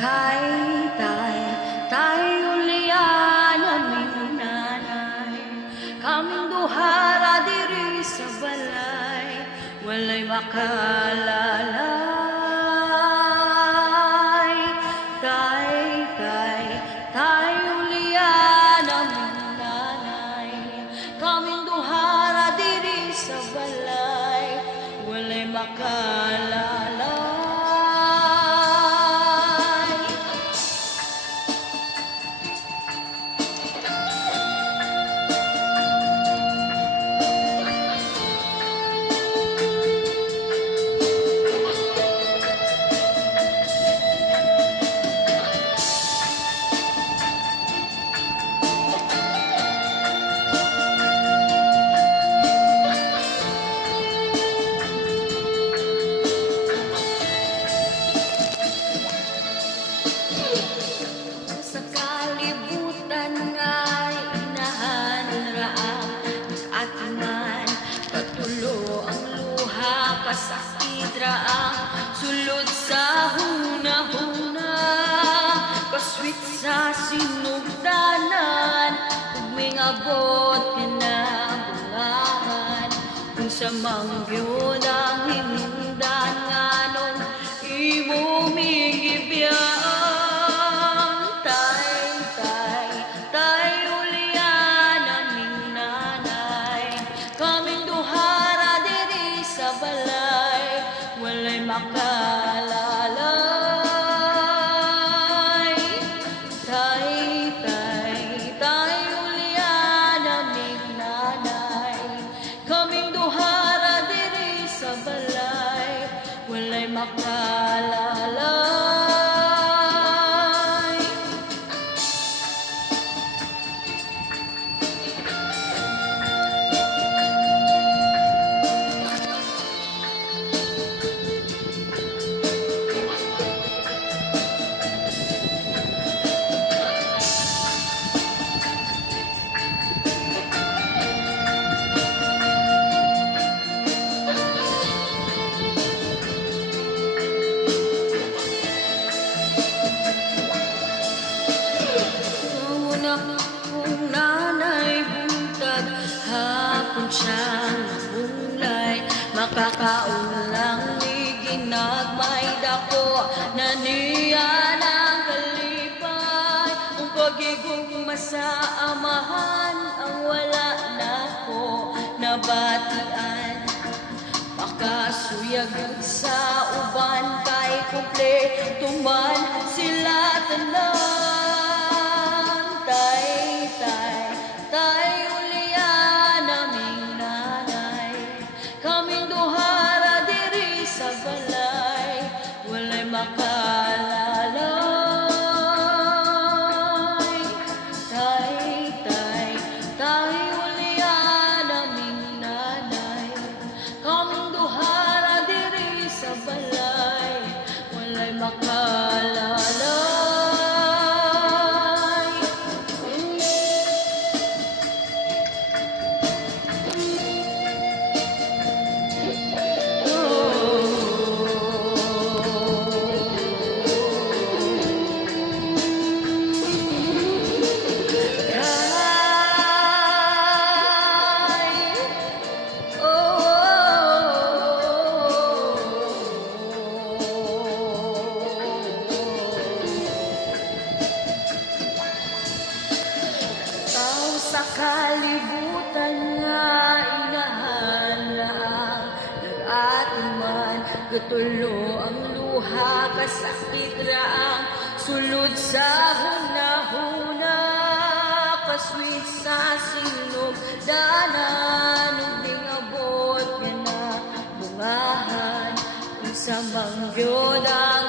Tay, tay, tay ulian aming nanay, kaming duhara diri sa balay, walay makalalay. Tay, tay, tay ulian aming nanay, kaming duhara diri sa balay, walay makalalay. Kasakit raang sulod sa huna-huna, kasweet sa sinugdanan, ug may abot kinabungahan, kung sa mangyod ang hinungdan nganong imo migibiyaan. Tay, tay, tay ulian aming nanay, kaming duhara diri sa balay, walay makalalay. Tay, tay, tay ulian aming nanay, kaming duhara diri sa balay, walay makalalay. Kung nanay buntag, hapon siyang nabunglay, makakaulang ni ginagmay dako na niya ng kalipay. Ang pagigugma sa amahan, ang wala na ko nabatian, makasuyagod sa uban kay kumpleto man sila tanan. Tay, tay, tay ulian aming nanay, kaming duhara diri sa balay, walay makalalay. Tay, tay, tay ulian aming nanay, kaming duhara diri sa balay, walay makalalay. Sa kalibutan nga inahan na ang nag-atuman, gatulo ang luha, kasakit raang sulod sa huna-huna, kasweet sa sinugdanan, ug abot nga na bungahan, kung sa mangyod ang